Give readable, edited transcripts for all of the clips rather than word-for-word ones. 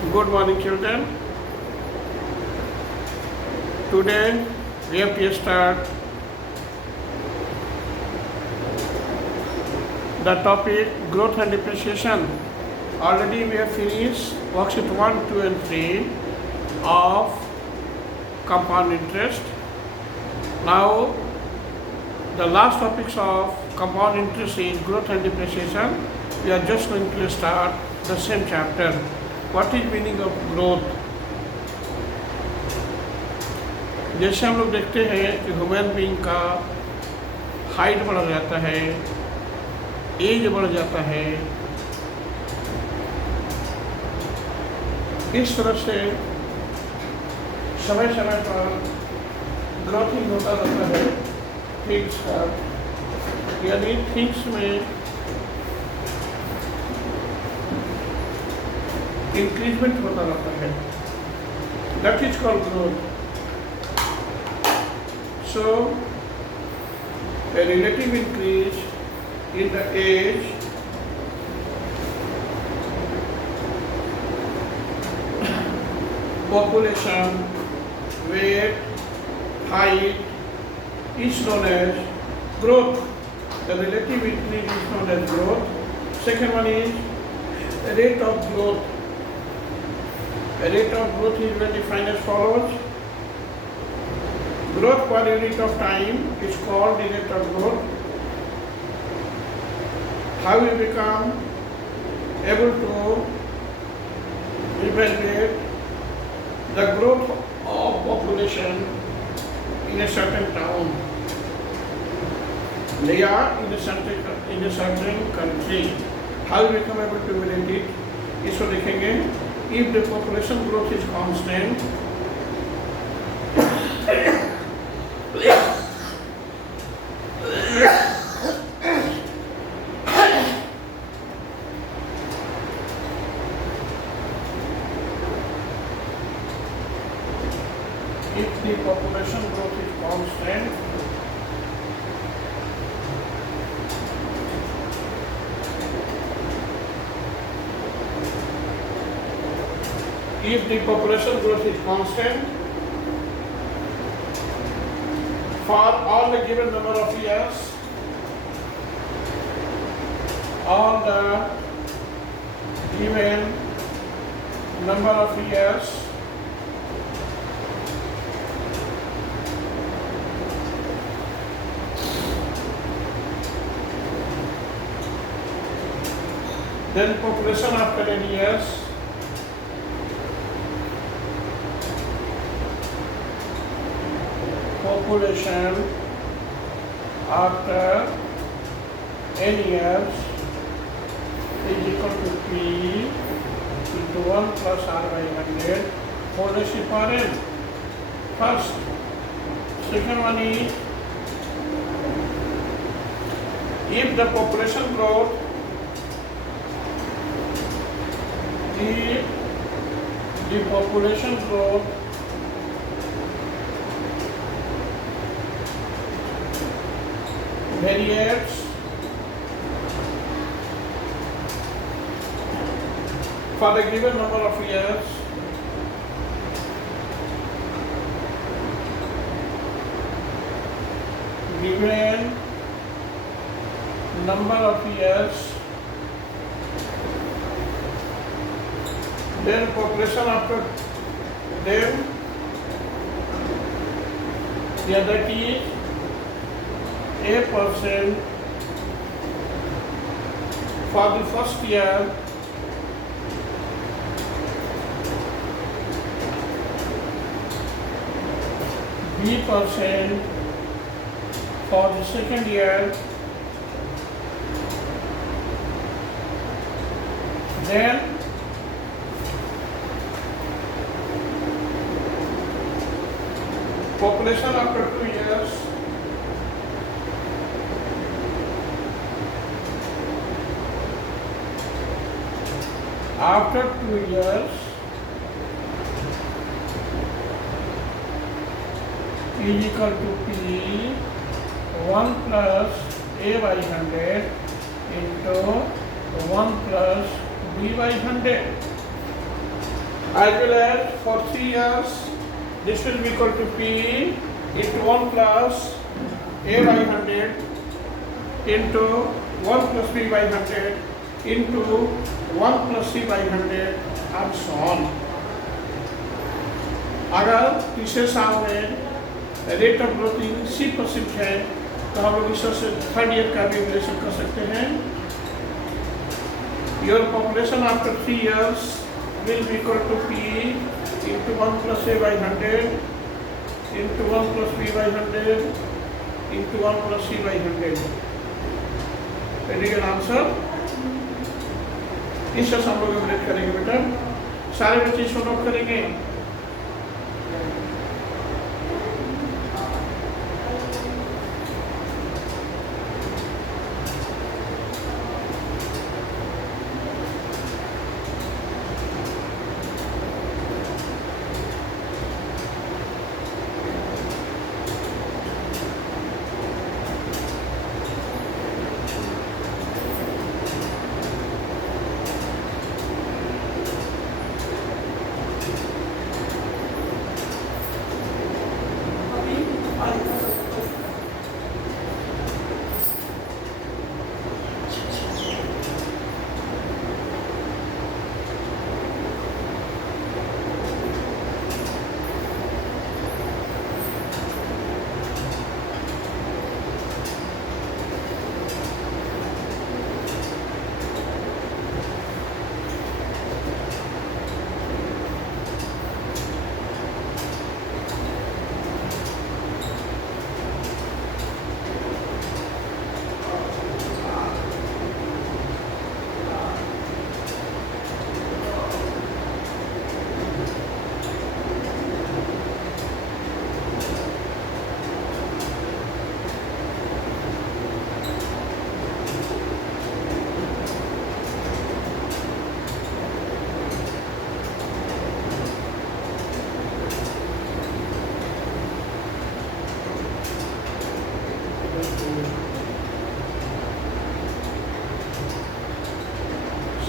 Good morning, children. Today we have to start the topic growth and depreciation. Already we have finished worksheet 1, 2, and 3 of compound interest. Now the last topics of compound interest is growth and depreciation. We are just going to start the same chapter. What is meaning of growth? जैसे हम लोग देखते हैं कि human being का height बढ़ जाता है, एज बढ़ जाता है, इस तरह से समय समय पर ग्रोथिंग होता रहता है थिंग्स का, यानी थिंग्स में इंक्रीजमेंट होता रहता है. That is called growth. So, a relative increase in the age population, weight, height is known as growth. The relative increase is known as growth. Second one is the rate of growth. The rate of growth is well defined as follows. Growth per unit of time is called the rate of growth. How we become able to evaluate the growth of population in a certain town, they are in a certain country. How we become able to evaluate it? इसको देखेंगे. If the population growth is constant, if the population growth is constant, if the population growth is constant for all the given number of years, all the given number of years, then population after 10 years, population after 10 years is equal to P into 1 plus R by 100 whole ratio per n. First. Second one is, if the population growth the population growth varies for the given number of years, given number of years, then population after them, yeah, that is a% for the first year, B% for the second year, then population after 2 years, after 2 years is equal to P 1 plus A by 100 into 1 plus B by 100. as well as for 3 years this will be equal to P into 1 plus A by 100 into 1 plus B by 100 into 1 plus C by 100 and so on. अगर तीसरे साल में rate of ग्रोथिंग 3% है तो हम लोग इससे third year का भी एवल्यूएशन कर सकते हैं. Your population after 3 years will be equal to P into 1 plus A by 100 into 1 plus B by 100 into 1 plus C by 100. That is your answer. इससे हम लोग एवरेज करेंगे बेटा. सारे बच्चे इसको नोट करेंगे.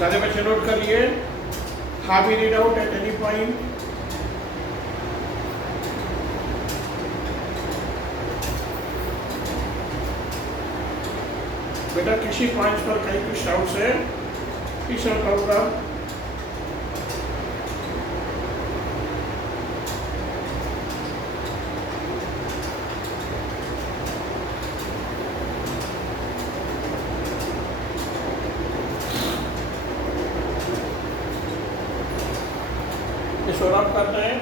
सारे बच्चे नोट कर लिए. have you read out at any point? बेटा किसी पॉइंट पर कहीं कुछ डाउट्स है? किस डाउट का? इसको रब करते हैं.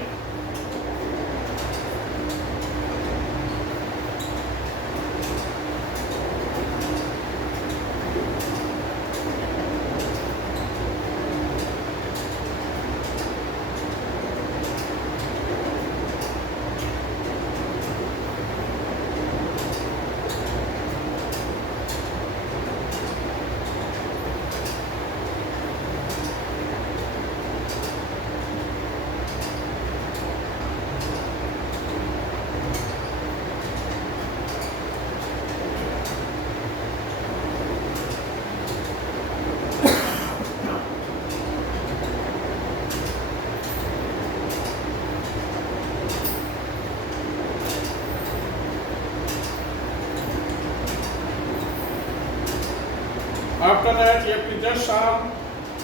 After that, you have to just solve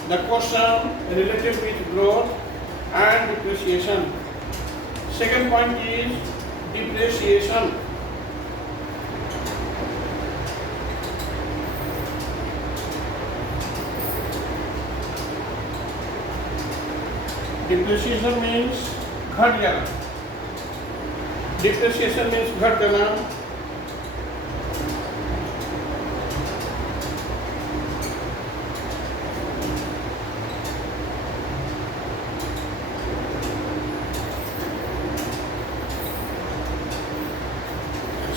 the question related with growth and depreciation. Second point is depreciation. Depreciation means घट जाना. Depreciation means घट जाना.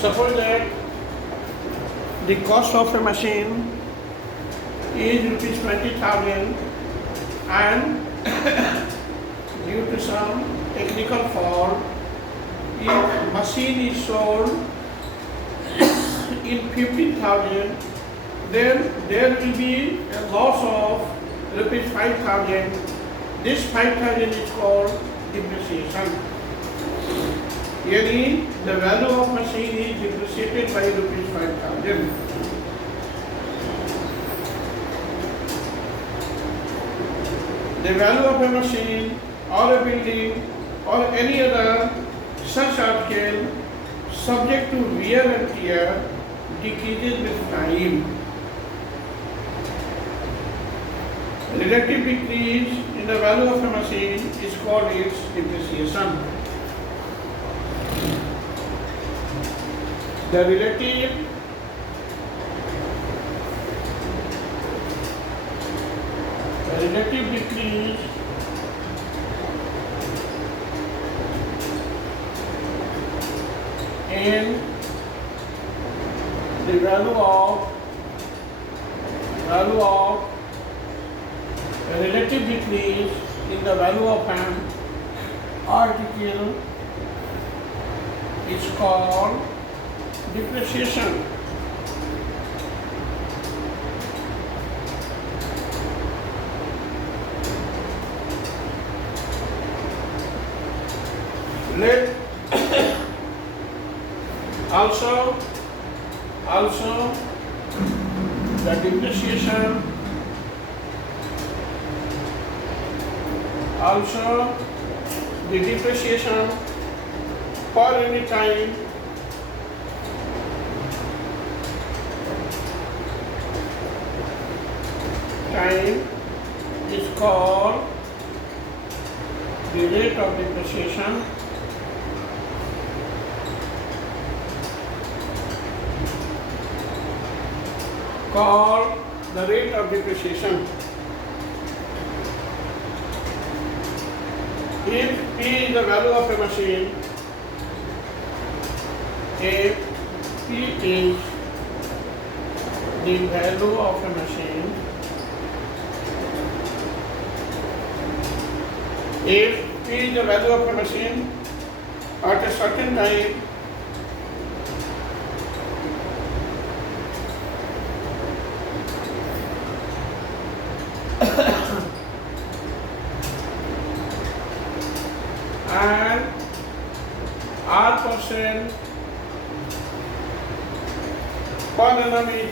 Suppose that the cost of a machine is rupees 20,000 and due to some technical fault, if machine is sold in 15,000, then there will be a loss of rupees 5,000. This 5,000 is called depreciation. Yani the value of machine is depreciated by rupees 5,000. The value of a machine or a building or any other such article subject to wear and tear decreases with time. Relative decrease in the value of a machine is called its depreciation. The relative decrease in the value of a relative decrease in the value of an article is called depreciation. Let also the depreciation for any time is called the rate of depreciation. Called the rate of depreciation. If P is the value of a machine, if P is the value of a machine, if P is the value of a machine at a certain time, and R% per annum is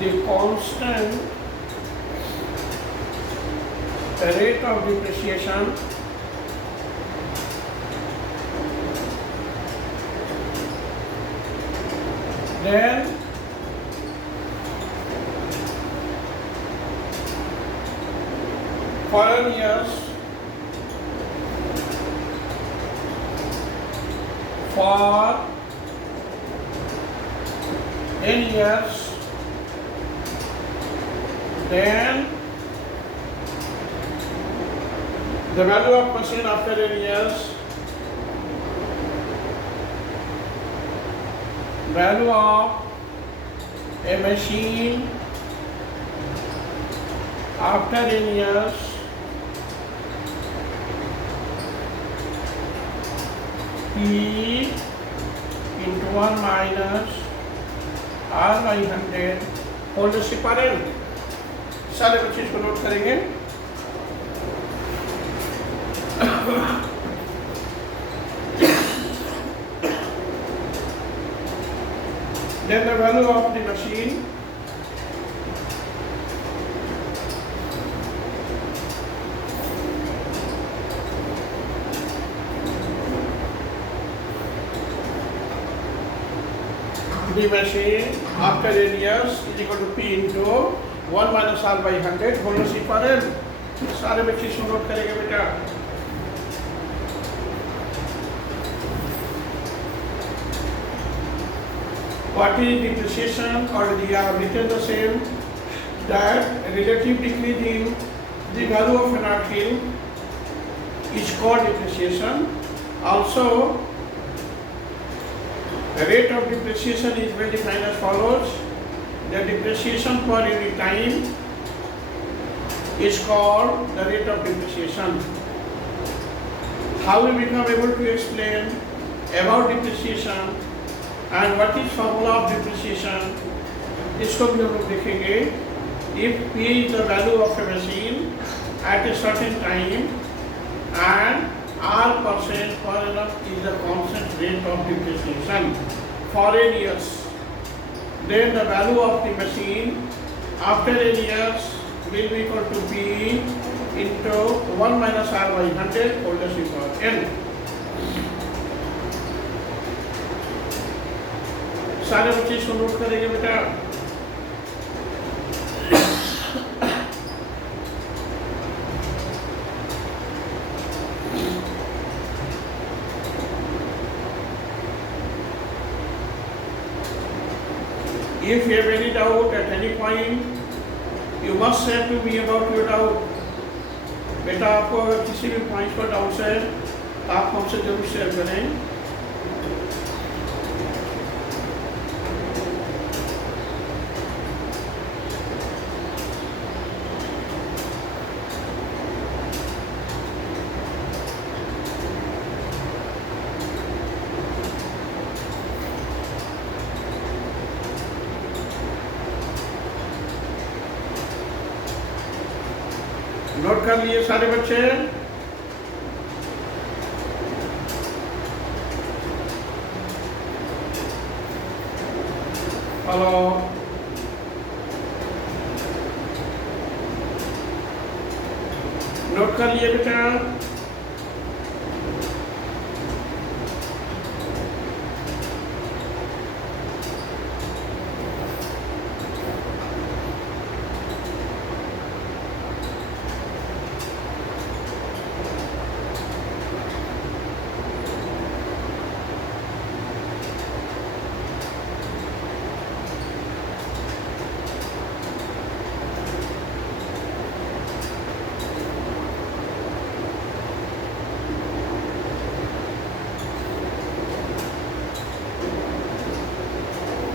the constant rate of depreciation then foreign years for n years, then the value of machine after n years, value of a machine after n years P into 1 minus R by 100 whole to separate. सारे बच्चे इसको note करेंगे। Then the value of the machine after n years is equal to P into 1 minus R by 100 whole separate. सारे बच्चे इसको note करेंगे बेटा। What is depreciation? Already I have written the same, that relative decrease in the value of an article is called depreciation. Also, the rate of depreciation is well defined as follows. The depreciation per unit time is called the rate of depreciation. How we become able to explain about depreciation and what is formula of depreciation इसको भी हम लोग देखेंगे. If P is the value of a machine at a certain time and R% per annum is the constant rate of depreciation for n years, then the value of the machine after n years will be equal to P into 1 minus R by 100 whole to the power n. सारे बच्चे इसको note करेंगे बेटा. If you have any doubt at any point, you must say to me about your doubt. बेटा आपको अगर किसी भी पॉइंट पर डाउट है तो आप हमसे जरूर शेयर करें. नोट कर लिए सारे बच्चे. हेलो, नोट कर लिए बेटा.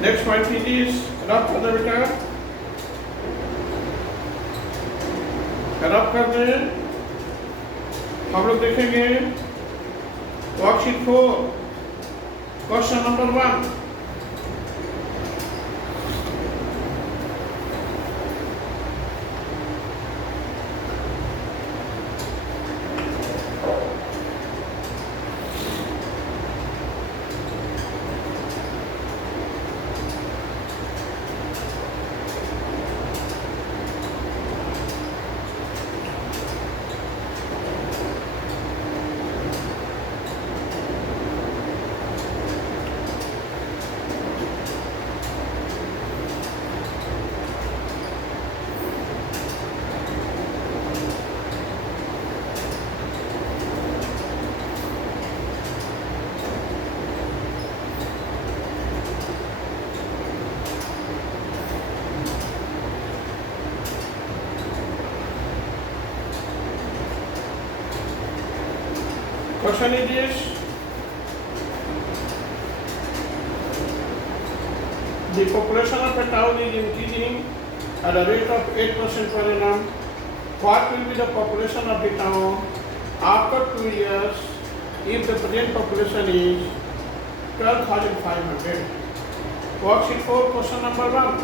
Next point is रब कर दे बेटा. रब कर दे. हम लोग देखेंगे worksheet 4 question number 1. Question is this: the population of a town is increasing at a rate of 8% per annum. What will be the population of the town after 2 years if the present population is 12,500? Worksheet 4, question number 1.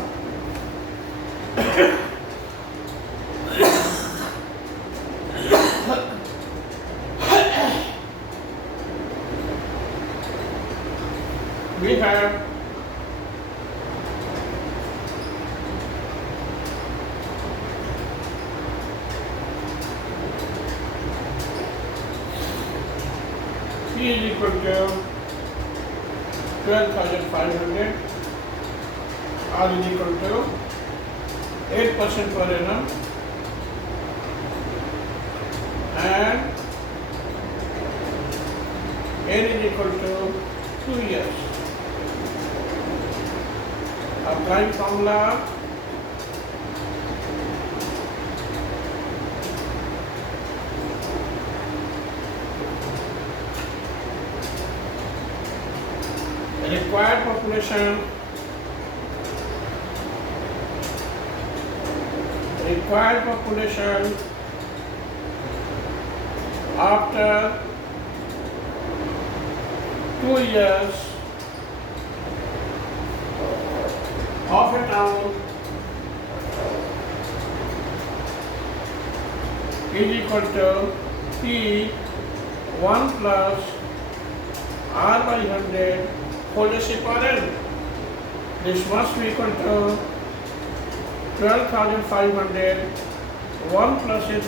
We have P is equal to 12,500, R is equal to 8% per annum, and N is equal to 2 years. Applying formula, required population after 2 years of a town is equal to P1 plus R by 100 whole raised to power n. This must be equal to 12,500 1 plus n.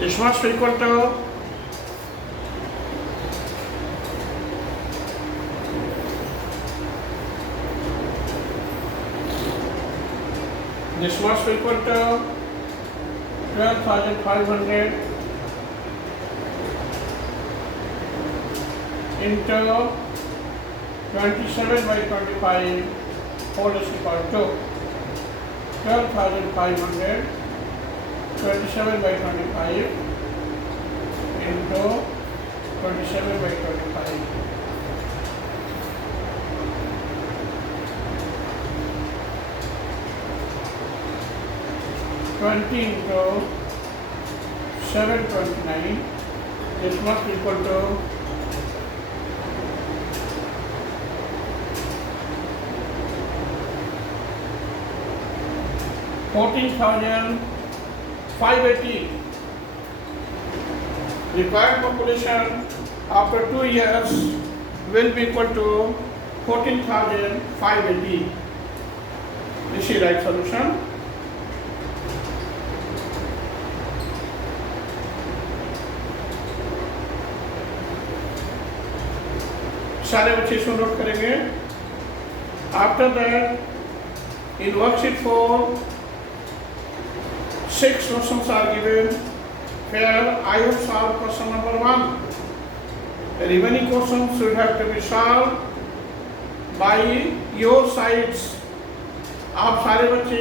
This must be equal to this must be equal to 12,500 into 27 by 25 whole raised to power 2. 12,500 27 by 25 into 27 by 25. Twenty into 729. This must be equal to 14,580. Required population after 2 years will be equal to 14,580. This is right solution. सारे बच्चे इसको note करेंगे. After that, in worksheet 4, 6 questions are given. Where I have solved question number 1. The remaining questions should have to be solved by your sides. आप सारे बच्चे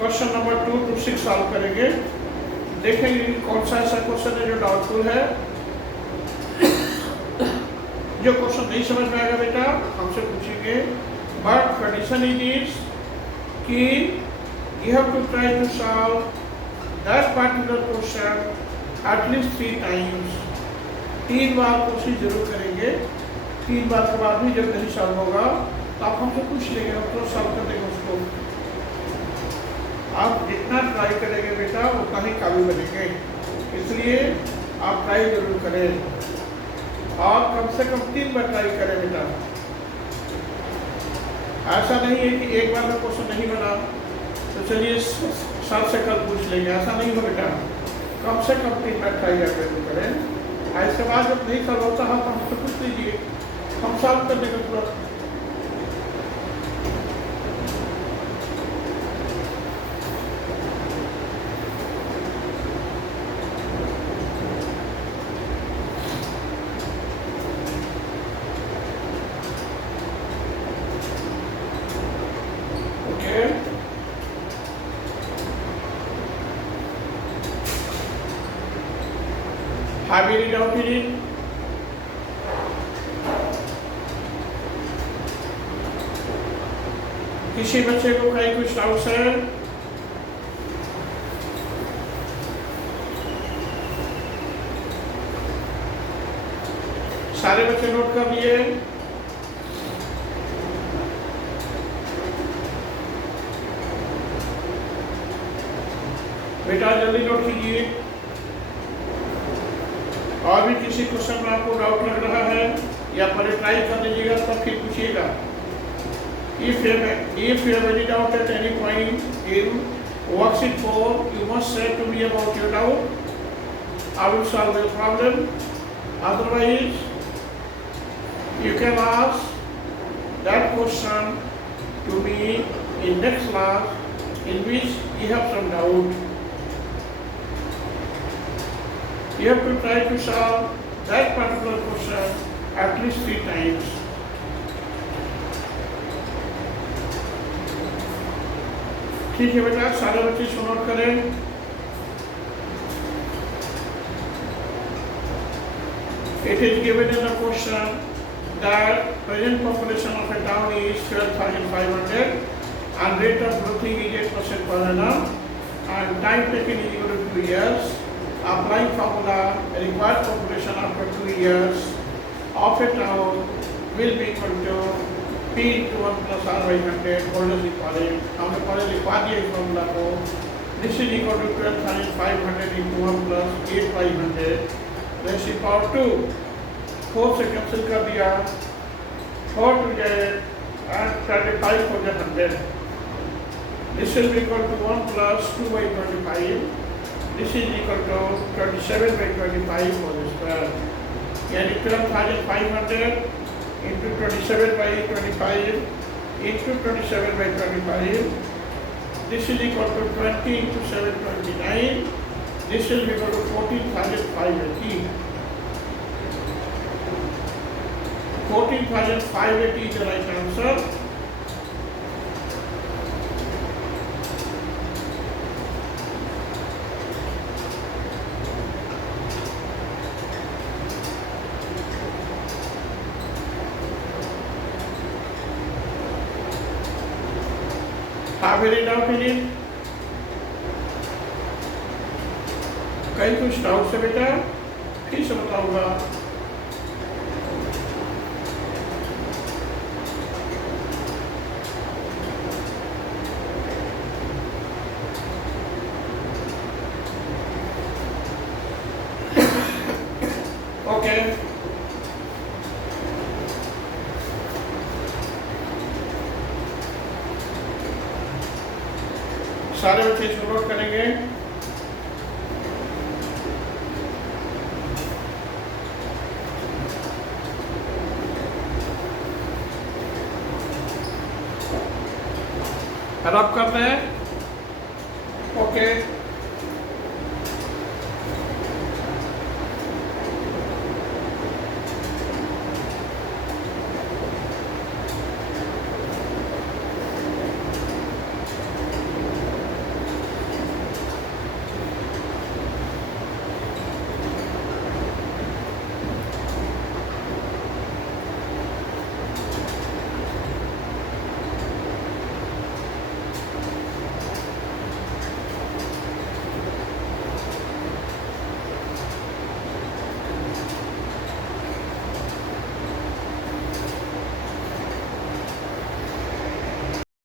question number 2 to 6 solve करेंगे. देखेंगे कौन सा ऐसा क्वेश्चन है जो डाउटफुल है. जो क्वेश्चन नहीं समझ में आएगा बेटा हमसे पूछेंगे. बट कंडीशन इज कि you have to try to solve that particular question at least 3 times. 3 बार कोशिश जरूर करेंगे. 3 बार के बाद भी जब नहीं सॉल्व होगा तो आप हमसे पूछ लेंगे, हम तो सॉल्व कर देंगे उसको. आप जितना ट्राई करेंगे बेटा उतना ही काबिल बनेंगे. इसलिए आप ट्राई जरूर करें और कम से कम 3 बार ट्राई करें बेटा. ऐसा नहीं है कि एक बार में क्वेश्चन नहीं बना तो चलिए सर से कल पूछ लेंगे. ऐसा नहीं हो बेटा. कम से कम 3 बार ट्राई जरूर करें. इसके बाद जब नहीं सॉल्व होता है तो हमसे पूछ लीजिए, हम सॉल्व कर देंगे पूरा. Have you read out it? किसी बच्चे को कहीं कुछ डाउट्स है? सारे बच्चे नोट कर लिए? बेटा जल्दी नोट कीजिए. और भी किसी क्वेश्चन में आपको डाउट लग रहा है या पहले ट्राई कर लीजिएगा तब फिर पूछिएगा. If you have any doubt at any point in worksheet 4, you must say to me about your doubt. I will solve the problem. Otherwise, you can ask that question to me in next class in which you have some doubt. You have to try to solve that particular question at least 3 times. ठीक है बेटा, सारे बच्चे इसको note करें. It is given in the question that present population of a town is 12,500 and rate of growth is 8% per annum, and time taken is equal to 2 years. Applying formula, required population after 2 years of a town will be equal to P into 1 plus R by 100, holders equality. हमने पहले लिखवा दिया इस formula को. This is equal to 12,500 into 1 plus 8 by 100. Raised to power 2. 4 से cancel कर दिया. 4 to get and 35 हो गया 100. This will be equal to 1 plus 2 by 25. This is equal to 27 by 25 whole square. यानी 12,500 into 27 by 25 into 27 by 25. This is equal to 20 into 729. This will be equal to 14,580. 14,580 is the right answer. Have you read out in it? कहीं कुछ doubt से बेटा फिर से बताऊंगा. Okay सारे बच्चे इसको नोट करेंगे. रब करते हैं. ओके